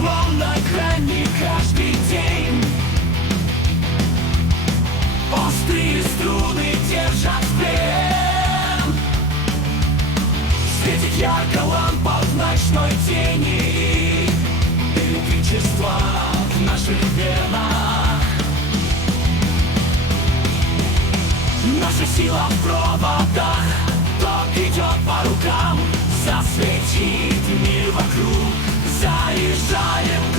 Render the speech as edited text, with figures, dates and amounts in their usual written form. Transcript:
стеклом на экране каждый день. Острые струны держат в плен. Светит ярко лампа в ночной тени. Электричество в наших венах. Наша сила в проводах. Ток идет по рукам, засветит мир вокруг. Заезжаем